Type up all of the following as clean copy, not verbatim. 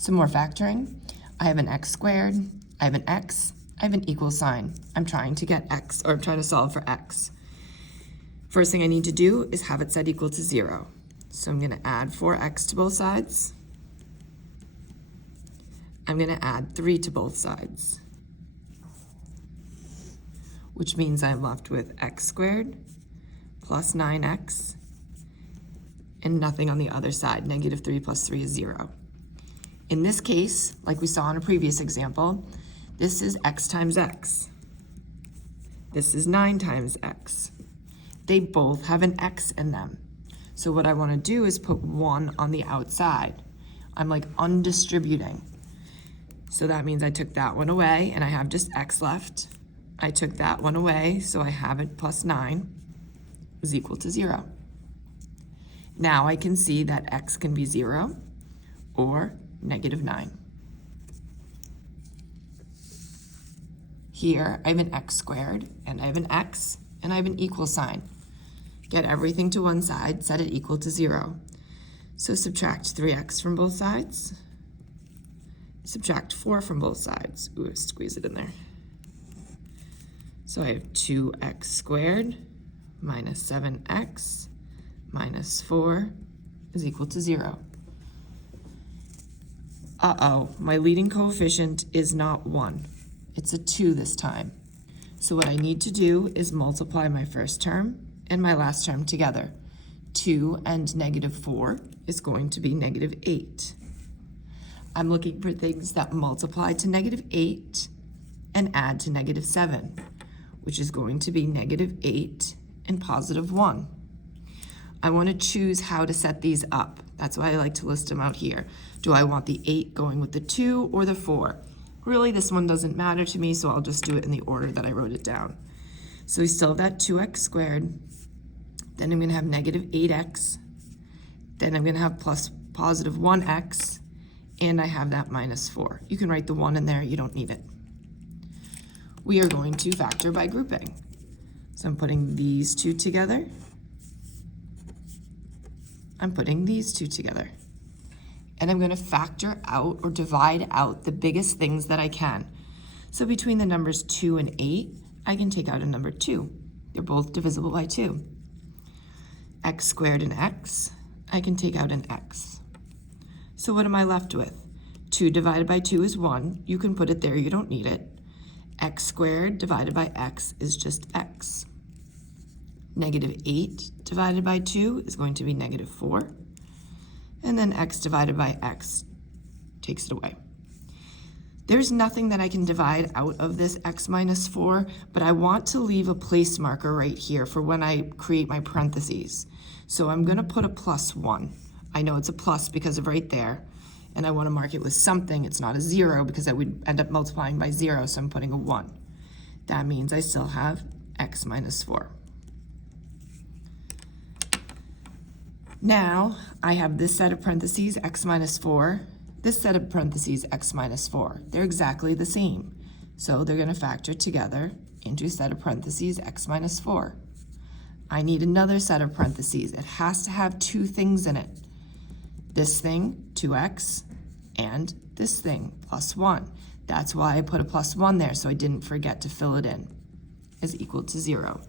Some more factoring. I have an x squared, I have an x, I have an equal sign. I'm trying to get x, or I'm trying to solve for x. First thing I need to do is have it set equal to 0. So I'm going to add 4x to both sides. I'm going to add 3 to both sides, which means I'm left with x squared plus 9x and nothing on the other side. Negative 3 plus 3 is 0. In this case, like we saw in a previous example, this is x times x. This is 9 times x. They both have an x in them. So what I want to do is put 1 on the outside. I'm like undistributing. So that means I took that one away and I have just x left. I took that one away, so I have it plus 9 is equal to 0. Now I can see that x can be 0 or negative 9. Here I have an x squared, and I have an x, and I have an equal sign. Get everything to one side, set it equal to 0. So subtract 3x from both sides. Subtract 4 from both sides. Ooh, squeeze it in there. So I have 2x squared minus 7x minus 4 is equal to 0. Uh-oh, my leading coefficient is not 1. It's a 2 this time. So what I need to do is multiply my first term and my last term together. 2 and negative 4 is going to be negative 8. I'm looking for things that multiply to negative 8 and add to negative 7, which is going to be negative 8 and positive 1. I want to choose how to set these up. That's why I like to list them out here. Do I want the 8 going with the 2 or the 4? Really, this one doesn't matter to me, so I'll just do it in the order that I wrote it down. So we still have that 2x squared. Then I'm going to have negative 8x. Then I'm going to have plus positive 1x. And I have that minus 4. You can write the 1 in there. You don't need it. We are going to factor by grouping. So I'm putting these two together. I'm putting these two together. And I'm going to factor out or divide out the biggest things that I can. So between the numbers 2 and 8, I can take out a number 2. They're both divisible by 2. X squared and x, I can take out an x. So what am I left with? 2 divided by 2 is 1. You can put it there, you don't need it. X squared divided by x is just x. Negative 8 divided by 2 is going to be negative 4. And then x divided by x takes it away. There's nothing that I can divide out of this x minus 4, but I want to leave a place marker right here for when I create my parentheses. So I'm going to put a plus 1. I know it's a plus because of right there, and I want to mark it with something. It's not a 0 because I would end up multiplying by 0, so I'm putting a 1. That means I still have x minus 4. Now I have this set of parentheses, x minus 4, this set of parentheses, x minus 4. They're exactly the same. So they're going to factor together into a set of parentheses, x minus 4. I need another set of parentheses. It has to have two things in it. This thing, 2x, and this thing, plus 1. That's why I put a plus 1 there, so I didn't forget to fill it in, is equal to 0.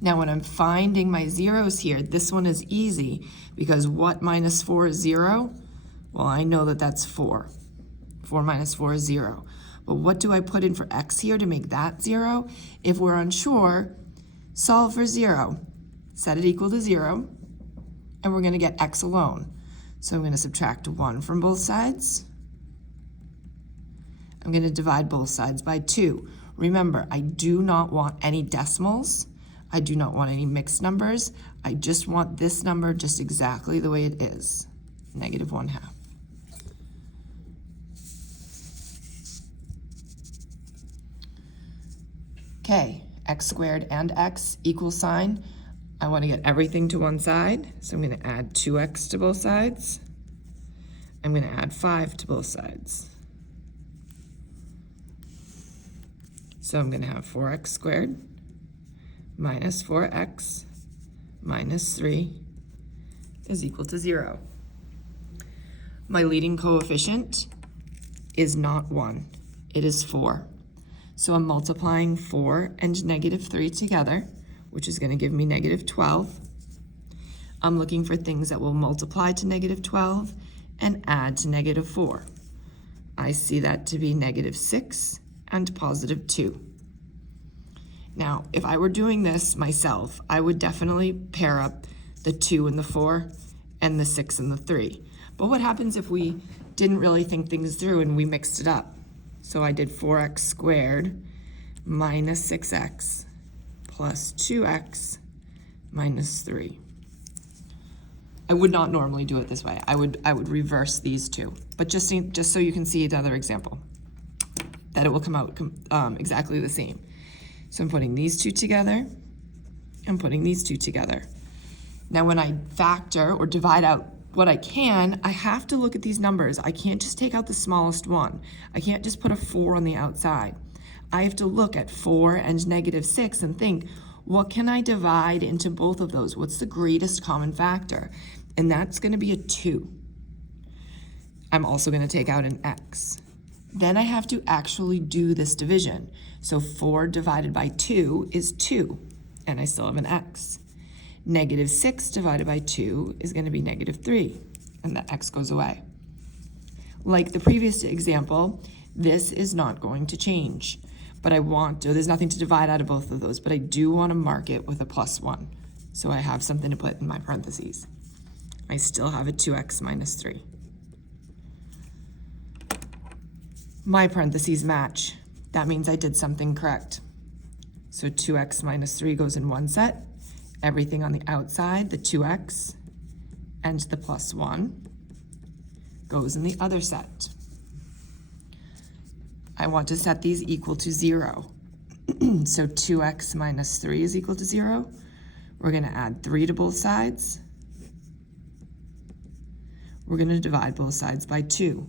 Now when I'm finding my zeros here, this one is easy because what minus 4 is 0? Well, I know that that's 4. 4 minus 4 is 0. But what do I put in for x here to make that 0? If we're unsure, solve for 0. Set it equal to 0, and we're going to get x alone. So I'm going to subtract 1 from both sides. I'm going to divide both sides by 2. Remember, I do not want any decimals. I do not want any mixed numbers. I just want this number just exactly the way it is, negative 1/2. Okay, x squared and x equal sign. I want to get everything to one side, so I'm going to add 2x to both sides. I'm going to add 5 to both sides. So I'm going to have 4x squared minus 4x minus 3 is equal to 0. My leading coefficient is not 1, it is 4. So I'm multiplying 4 and negative 3 together, which is going to give me negative 12. I'm looking for things that will multiply to negative 12 and add to negative 4. I see that to be negative 6 and positive 2. Now, if I were doing this myself, I would definitely pair up the 2 and the 4 and the 6 and the 3. But what happens if we didn't really think things through and we mixed it up? So I did 4x squared minus 6x plus 2x minus 3. I would not normally do it this way. I would reverse these two, but just so you can see another example, that it will come out exactly the same. So I'm putting these two together, I'm putting these two together. Now when I factor or divide out what I can, I have to look at these numbers. I can't just take out the smallest one. I can't just put a 4 on the outside. I have to look at 4 and negative 6 and think, what can I divide into both of those? What's the greatest common factor? And that's going to be a 2. I'm also going to take out an x. Then I have to actually do this division. So 4 divided by 2 is 2, and I still have an x. Negative 6 divided by 2 is going to be negative 3, and the x goes away. Like the previous example, this is not going to change. But there's nothing to divide out of both of those, but I do want to mark it with a +1. So I have something to put in my parentheses. I still have a 2x minus 3. My parentheses match. That means I did something correct. So 2x minus 3 goes in one set. Everything on the outside, the 2x and the +1, goes in the other set. I want to set these equal to 0. So 2x minus 3 is equal to 0. We're going to add 3 to both sides. We're going to divide both sides by 2.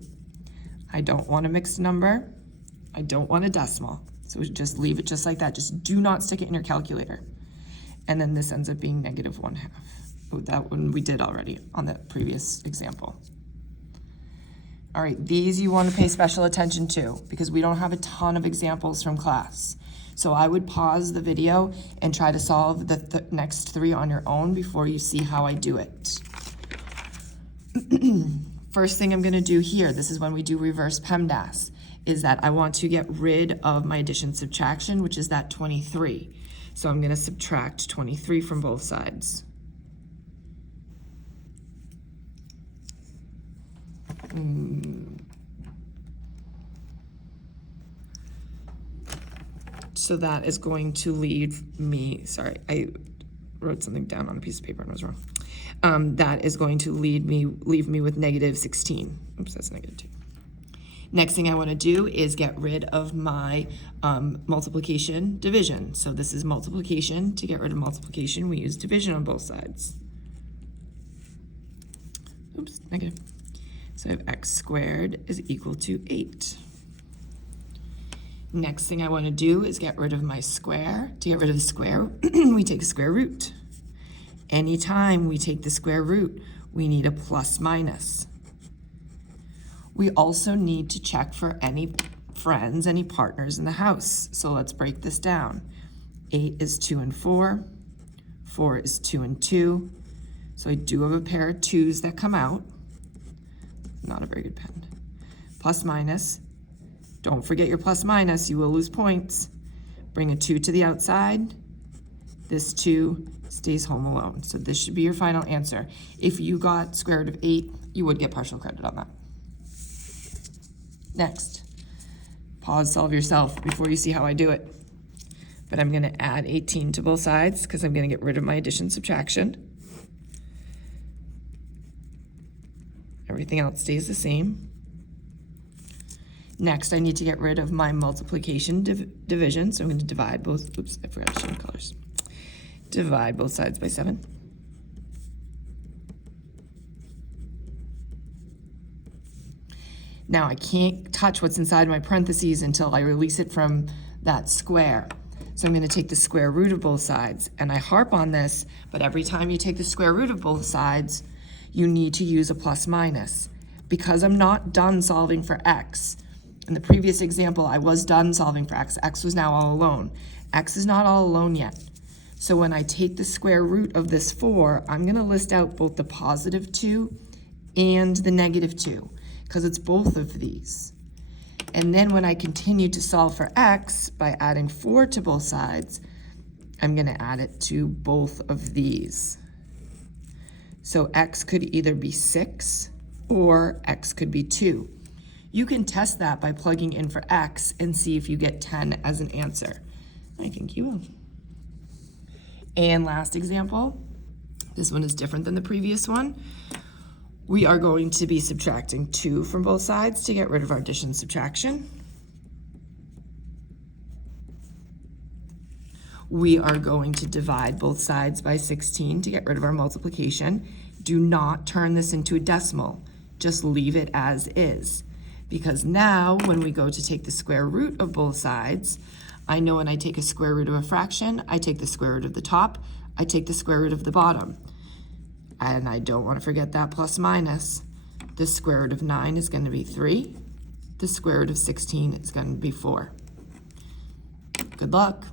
I don't want a mixed number. I don't want a decimal. So just leave it just like that. Just do not stick it in your calculator. And then this ends up being negative 1/2. Oh, that one we did already on the previous example. All right, these you want to pay special attention to because we don't have a ton of examples from class. So I would pause the video and try to solve the next 3 on your own before you see how I do it. First thing I'm going to do here, this is when we do reverse PEMDAS, is that I want to get rid of my addition subtraction, which is that 23. So I'm going to subtract 23 from both sides. So that is going to leave me, sorry, I wrote something down on a piece of paper and I was wrong. That is going to leave me with negative 16. Oops, that's negative 2. Next thing I want to do is get rid of my multiplication division. So this is multiplication. To get rid of multiplication, we use division on both sides. Oops, negative. So I have x squared is equal to 8. Next thing I want to do is get rid of my square. To get rid of the square, we take a square root. Anytime we take the square root, we need a plus minus. We also need to check for any friends, any partners in the house. So let's break this down. 8 is 2 and 4. 4 is 2 and 2. So I do have a pair of 2's that come out. Not a very good pen. Plus minus. Don't forget your plus minus, you will lose points. Bring a 2 to the outside. This 2 stays home alone. So this should be your final answer. If you got square root of 8, you would get partial credit on that. Next, pause, solve yourself before you see how I do it. But I'm going to add 18 to both sides because I'm going to get rid of my addition subtraction. Everything else stays the same. Next, I need to get rid of my multiplication division. So I'm going to divide both, oops, I forgot to change colors. Divide both sides by 7. Now I can't touch what's inside my parentheses until I release it from that square. So I'm going to take the square root of both sides, and I harp on this, but every time you take the square root of both sides, you need to use a plus minus. because I'm not done solving for x. In the previous example, I was done solving for x. X was now all alone. X is not all alone yet. So when I take the square root of this 4, I'm going to list out both the positive 2 and the negative 2, because it's both of these. And then when I continue to solve for x by adding 4 to both sides, I'm going to add it to both of these. So x could either be 6 or x could be 2. You can test that by plugging in for x and see if you get 10 as an answer. I think you will. And last example, this one is different than the previous one. We are going to be subtracting 2 from both sides to get rid of our addition subtraction. We are going to divide both sides by 16 to get rid of our multiplication. Do not turn this into a decimal. Just leave it as is. Because now when we go to take the square root of both sides, I know when I take a square root of a fraction, I take the square root of the top, I take the square root of the bottom. And I don't want to forget that plus minus. The square root of 9 is going to be 3. The square root of 16 is going to be 4. Good luck.